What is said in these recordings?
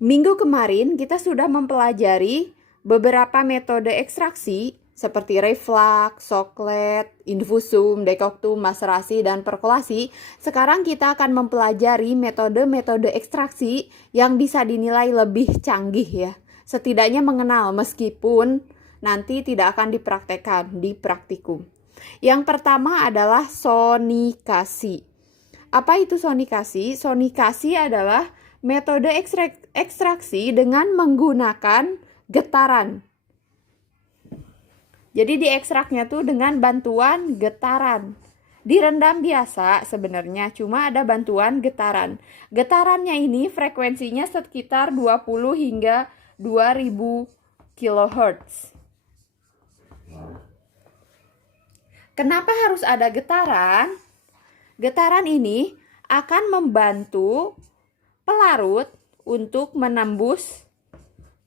Minggu kemarin kita sudah mempelajari beberapa metode ekstraksi seperti reflux, soklet, infusum, dekoktum, maserasi, dan perkolasi. Sekarang kita akan mempelajari metode-metode ekstraksi yang bisa dinilai lebih canggih ya. Setidaknya mengenal meskipun nanti tidak akan dipraktekkan di praktikum. Yang pertama adalah sonikasi. Apa itu sonikasi? Sonikasi adalah metode ekstraksi dengan menggunakan getaran. Jadi diekstraknya tuh dengan bantuan getaran. Direndam biasa sebenarnya, cuma ada bantuan getaran. Getarannya ini frekuensinya sekitar 20 hingga 2000 kHz. Kenapa harus ada getaran? Getaran ini akan membantu pelarut untuk menembus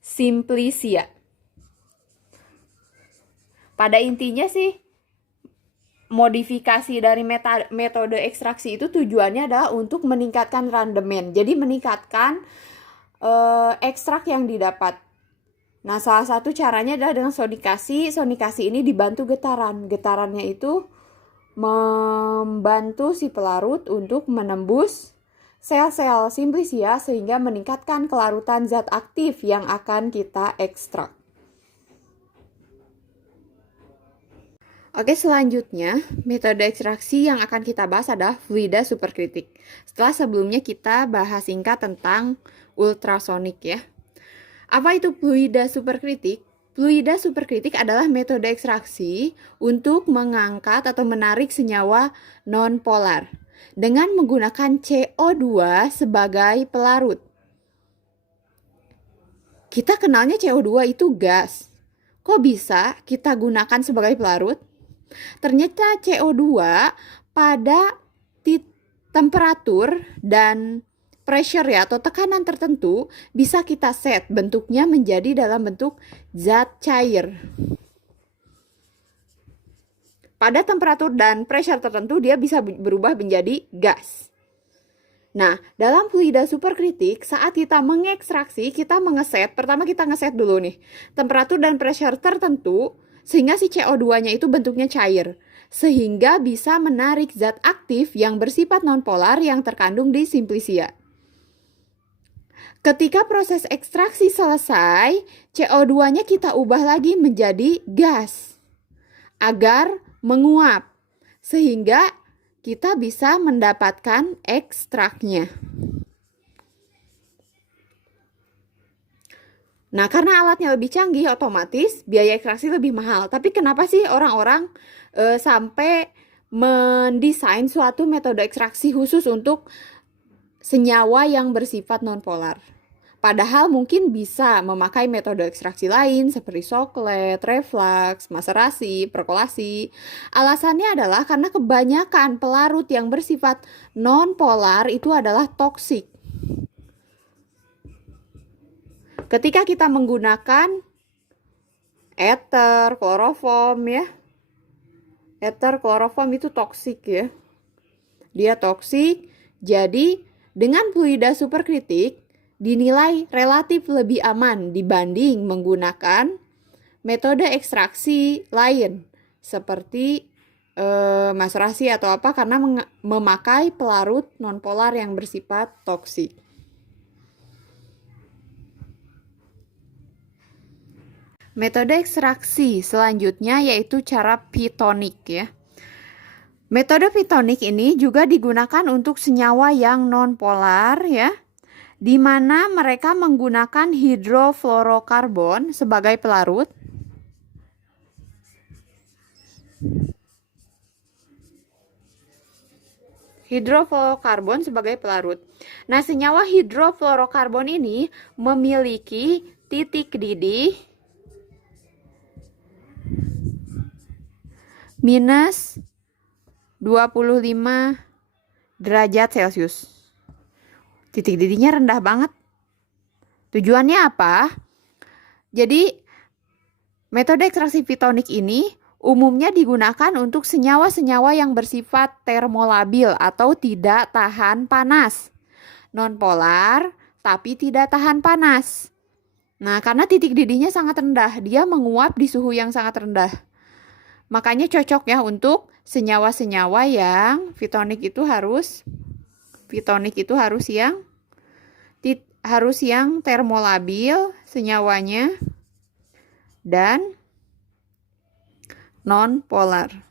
simplisia. Pada intinya sih, modifikasi dari metode ekstraksi itu tujuannya adalah untuk meningkatkan randemen. Jadi meningkatkan ekstrak yang didapat. Nah, salah satu caranya adalah dengan sonikasi. Sonikasi ini dibantu getaran. Getarannya itu membantu si pelarut untuk menembus sel-sel simplisia sehingga meningkatkan kelarutan zat aktif yang akan kita ekstrak. Oke, selanjutnya metode ekstraksi yang akan kita bahas adalah fluida superkritik. Setelah sebelumnya kita bahas singkat tentang ultrasonik ya. Apa itu fluida superkritik? Fluida superkritik adalah metode ekstraksi untuk mengangkat atau menarik senyawa nonpolar dengan menggunakan CO2 sebagai pelarut. Kita kenalnya CO2 itu gas. Kok bisa kita gunakan sebagai pelarut? Ternyata CO2 pada temperatur dan pressure ya atau tekanan tertentu bisa kita set bentuknya menjadi dalam bentuk zat cair. Pada temperatur dan pressure tertentu dia bisa berubah menjadi gas. Nah, dalam fluida superkritik saat kita mengekstraksi, kita mengeset, pertama kita ngeset dulu nih, temperatur dan pressure tertentu sehingga si CO2-nya itu bentuknya cair, sehingga bisa menarik zat aktif yang bersifat nonpolar yang terkandung di simplisia. Ketika proses ekstraksi selesai, CO2-nya kita ubah lagi menjadi gas agar menguap, sehingga kita bisa mendapatkan ekstraknya. Nah, karena alatnya lebih canggih, otomatis biaya ekstraksi lebih mahal. Tapi kenapa sih orang-orang sampai mendesain suatu metode ekstraksi khusus untuk senyawa yang bersifat nonpolar? Padahal mungkin bisa memakai metode ekstraksi lain seperti soklet, reflux, maserasi, perkolasi. Alasannya adalah karena kebanyakan pelarut yang bersifat nonpolar itu adalah toksik. Ketika kita menggunakan ether, kloroform ya. Ether, kloroform itu toksik ya. Dia toksik, jadi dengan fluida superkritik dinilai relatif lebih aman dibanding menggunakan metode ekstraksi lain seperti maserasi atau apa karena memakai pelarut nonpolar yang bersifat toksik. Metode ekstraksi selanjutnya yaitu cara pitonik ya. Metode pitonik ini juga digunakan untuk senyawa yang nonpolar ya, di mana mereka menggunakan hidrofluorokarbon sebagai pelarut. Hidrofluorokarbon sebagai pelarut. Nah, senyawa hidrofluorokarbon ini memiliki titik didih minus 25 derajat Celcius. Titik didihnya rendah banget. Tujuannya apa? Jadi, metode ekstraksi pitonik ini umumnya digunakan untuk senyawa-senyawa yang bersifat termolabil atau tidak tahan panas, nonpolar, tapi tidak tahan panas. Nah, karena titik didihnya sangat rendah, dia menguap di suhu yang sangat rendah. Makanya cocok ya untuk senyawa-senyawa yang fitonik itu harus yang termolabil senyawanya dan non polar.